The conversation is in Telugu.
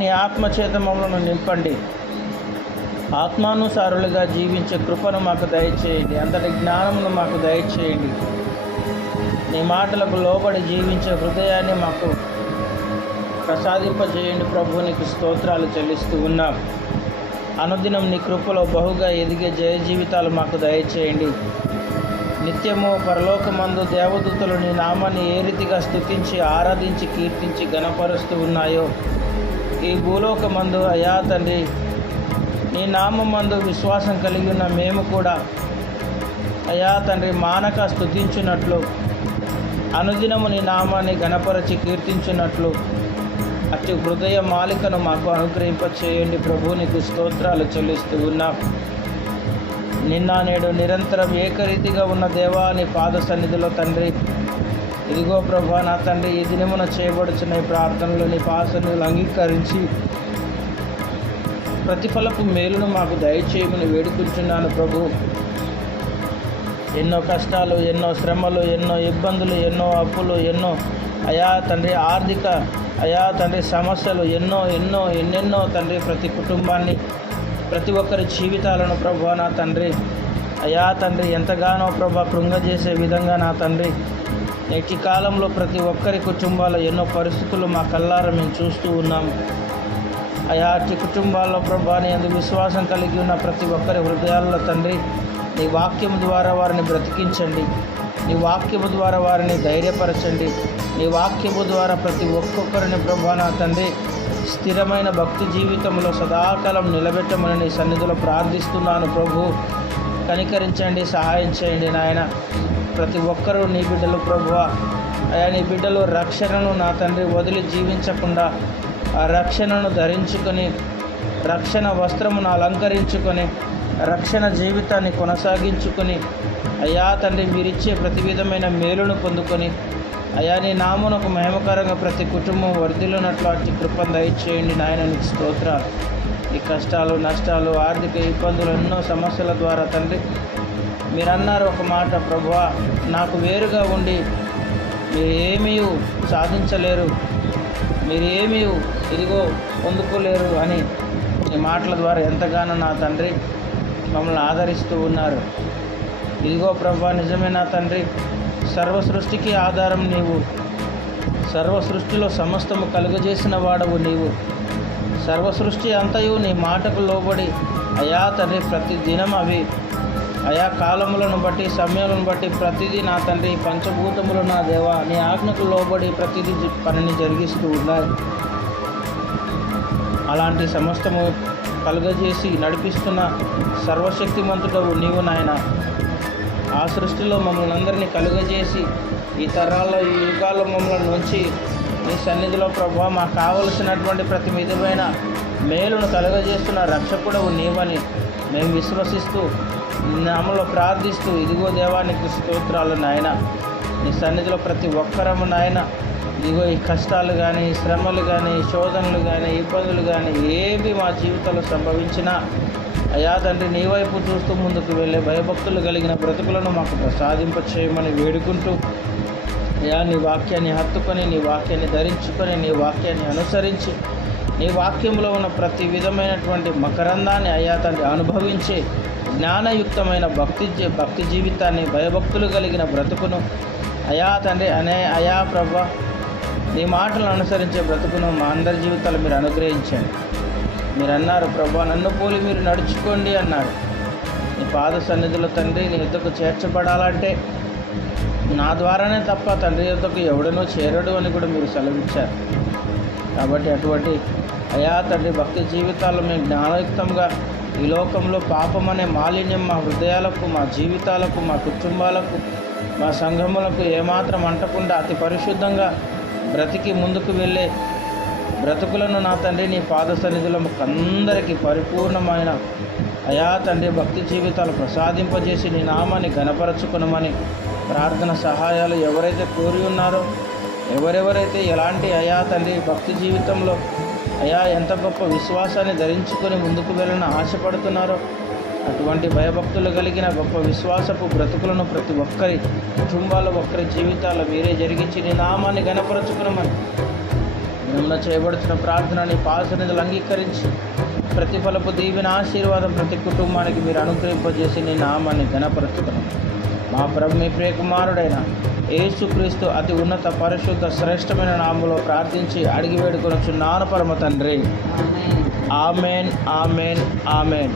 నీ ఆత్మచేత మమ్మల్ని నింపండి. ఆత్మానుసారులుగా జీవించే కృపను మాకు దయచేయండి. అంతటి జ్ఞానమును మాకు దయచేయండి. నీ మాటలకు లోబడి జీవించే హృదయాన్ని మాకు ప్రసాదింపజేయండి. ప్రభు, నీకు స్తోత్రాలు చెల్లిస్తూ ఉన్నాం. అనుదినం నీ కృపలో బహుగా ఎదిగే జయ జీవితాలు మాకు దయచేయండి. నిత్యము పరలోకమందు దేవదూతలు నీ నామాన్ని ఏ రీతిగా స్తుతించి ఆరాధించి కీర్తించి గణపరుస్తూ ఉన్నాయో, ఈ భూలోకమందు అయా తండ్రి నీ నామందు విశ్వాసం కలిగి ఉన్న మేము కూడా అయా తండ్రి మానక స్తుతించినట్లు, అనుదినము నీ నామాన్ని గణపరచి కీర్తించినట్లు అట్టి హృదయ మాలికను మాకు అనుగ్రహింపచేయండి. ప్రభు, నీకు స్తోత్రాలు చెల్లిస్తూ ఉన్నాం. నిన్న నేడు నిరంతరం ఏకరీతిగా ఉన్న దేవా నీ పాద సన్నిధిలో తండ్రి, ఇదిగో ప్రభా నా తండ్రి, ఈ దినమున చేయబడుచున్న ఈ ప్రార్థనలు నీ పాద సన్నిధులు అంగీకరించి ప్రతిఫలపు మేలును మాకు దయచేయమని వేడుకుంటున్నాను. ప్రభు, ఎన్నో కష్టాలు, ఎన్నో శ్రమలు, ఎన్నో ఇబ్బందులు, ఎన్నో అప్పులు, ఎన్నో అయా తండ్రి ఆర్థిక అయా తండ్రి సమస్యలు ఎన్నెన్నో తండ్రి ప్రతి కుటుంబాన్ని, ప్రతి ఒక్కరి జీవితాలను ప్రభు నా తండ్రి అయా తండ్రి ఎంతగానో ప్రభా కృంగజేసే విధంగా నా తండ్రి నేటి కాలంలో ప్రతి ఒక్కరి కుటుంబాల్లో ఎన్నో పరిస్థితులు మా కళ్ళారా మేము చూస్తూ ఉన్నాము. అయా అట్టి కుటుంబాల్లో ప్రభాని అందుకు విశ్వాసం కలిగి ఉన్న ప్రతి ఒక్కరి హృదయాల్లో తండ్రి నీ వాక్యం ద్వారా వారిని బ్రతికించండి. నీ వాక్యము ద్వారా వారిని ధైర్యపరచండి. నీ వాక్యము ద్వారా ప్రతి ఒక్కొక్కరిని ప్రభా నా తండ్రి స్థిరమైన భక్తి జీవితంలో సదాకాలం నిలబెట్టమని నీ సన్నిధిలో ప్రార్థిస్తున్నాను. ప్రభు, కనికరించండి, సహాయం చేయండి నాయన. ప్రతి ఒక్కరూ నీ బిడ్డలు ప్రభువా, అయా నీ బిడ్డలు రక్షణను నా తండ్రి వదిలి జీవించకుండా ఆ రక్షణను ధరించుకొని, రక్షణ వస్త్రమును అలంకరించుకొని, రక్షణ జీవితాన్ని కొనసాగించుకొని అయా తండ్రి మీరిచ్చే ప్రతి విధమైన మేలును పొందుకొని అయా నీ నామమునకు మహిమకరంగా ప్రతి కుటుంబం వర్ధిల్లునట్లు అట్టి కృపను దయచేయండి నాయన. నీకు స్తోత్రాలు. ఈ కష్టాలు, నష్టాలు, ఆర్థిక ఇబ్బందులు, ఎన్నో సమస్యల ద్వారా తండ్రి మీరన్నారు ఒక మాట, ప్రభువా నాకు వేరుగా ఉండి మీరు ఏమీ సాధించలేరు, మీరు ఏమీ ఇదిగో పొందుకోలేరు అని ఈ మాటల ద్వారా ఎంతగానో నా తండ్రి మమ్మల్ని ఆదరిస్తూ ఉన్నారు. ఇదిగో ప్రభువా నిజమే నా తండ్రి, సర్వ సృష్టికి ఆధారం నీవు, సర్వ సృష్టిలో సమస్తము కలుగజేసిన వాడవు నీవు. సర్వ సృష్టి అంతయు నీ మాటకు లోబడి అయా తండ్రి ప్రతి దినం అవి అయా కాలములను బట్టి సమయాలను బట్టి ప్రతిదీ నా తండ్రి పంచభూతములు నా దేవా నీ ఆజ్ఞకు లోబడి ప్రతిదీ పనిని జరిగిస్తూ ఉన్నాయి. అలాంటి సమస్తము కలుగజేసి నడిపిస్తున్న సర్వశక్తిమంతుడవు నీవు నాయన. ఆ సృష్టిలో మమ్మల్ని అందరినీ కలుగజేసి ఈ తరాల్లో ఈ యుగాల్లో మమ్మల్ని ఉంచి నీ సన్నిధిలో ప్రభావ మాకు కావలసినటువంటి ప్రతి విధమైన మేలును కలుగజేస్తున్న రక్షకుడవు నీవని మేము విశ్వసిస్తూ నామలో ప్రార్థిస్తూ ఇదిగో దేవానికి స్తోత్రాలు నాయన. నీ సన్నిధిలో ప్రతి ఒక్కరము నాయన ఇదిగో ఈ కష్టాలు కానీ, శ్రమలు కానీ, శోధనలు కానీ, ఇబ్బందులు కానీ ఏవి మా జీవితంలో సంభవించినా అయా తండ్రి నీ వైపు చూస్తూ ముందుకు వెళ్ళే భయభక్తులు కలిగిన బ్రతుకులను మాకు ప్రసాదింప చేయమని వేడుకుంటూ అయా నీ వాక్యాన్ని హత్తుకొని, నీ వాక్యాన్ని ధరించుకొని, నీ వాక్యాన్ని అనుసరించి, నీ వాక్యంలో ఉన్న ప్రతి విధమైనటువంటి మకరందాన్ని అయా తండ్రి అనుభవించే జ్ఞానయుక్తమైన భక్తి జీవితాన్ని, భయభక్తులు కలిగిన బ్రతుకును అయా తండ్రి అయా ప్రభా నీ మాటలను అనుసరించే బ్రతుకును మా అందరి జీవితాలు మీరు అనుగ్రహించండి. మీరు అన్నారు ప్రభా నన్ను పోలి మీరు నడుచుకోండి అన్నారు. నీ పాద సన్నిధిలో తండ్రి నీ యుద్ధకు చేర్చబడాలంటే నా ద్వారానే తప్ప తండ్రి యుద్ధకు ఎవడనో చేరడు అని కూడా మీరు సెలవిచ్చారు. కాబట్టి అటువంటి అయా తండ్రి భక్తి జీవితాల్లో మేము జ్ఞానయుక్తంగా ఈ లోకంలో పాపం అనే మాలిన్యం మా హృదయాలకు, మా జీవితాలకు, మా కుటుంబాలకు, మా సంఘములకు ఏమాత్రం అంటకుండా అతి పరిశుద్ధంగా బ్రతికి ముందుకు వెళ్ళే బ్రతుకులను నా తండ్రి నీ పాద సన్నిధిలో అందరికీ పరిపూర్ణమైన అయా తండ్రి భక్తి జీవితాలు ప్రసాదింపజేసి నీ నామాన్ని ఘనపరచుకునమని ప్రార్థన సహాయాలు ఎవరైతే కోరి ఉన్నారో, ఎవరెవరైతే ఎలాంటి అయా తండ్రి భక్తి జీవితంలో అయా ఎంత గొప్ప విశ్వాసాన్ని ధరించుకొని ముందుకు వెళ్ళని ఆశపడుతున్నారో అటువంటి భయభక్తులు కలిగిన గొప్ప విశ్వాసపు బ్రతుకులను ప్రతి ఒక్కరి కుటుంబాల ఒక్కరి జీవితాల్లో మీరే జరిగించి నీ నామాన్ని ఘనపరచుకునమని నిన్న చేయబడుతున్న ప్రార్థనని పాసనిధులు అంగీకరించి ప్రతిఫలపు దీవెన ఆశీర్వాదం ప్రతి కుటుంబానికి మీరు అనుగ్రహింపజేసి నీ నామాన్ని ఘనపరచుకున్నాం. మా ప్రభు మీ ప్రియకుమారుడైన యేసుక్రీస్తు అతి ఉన్నత పరిశుద్ధ శ్రేష్టమైన నామములో ప్రార్థించి అడిగి వేడుకొనుచున్నాను పరమ తండ్రి. Amen, amen, amen.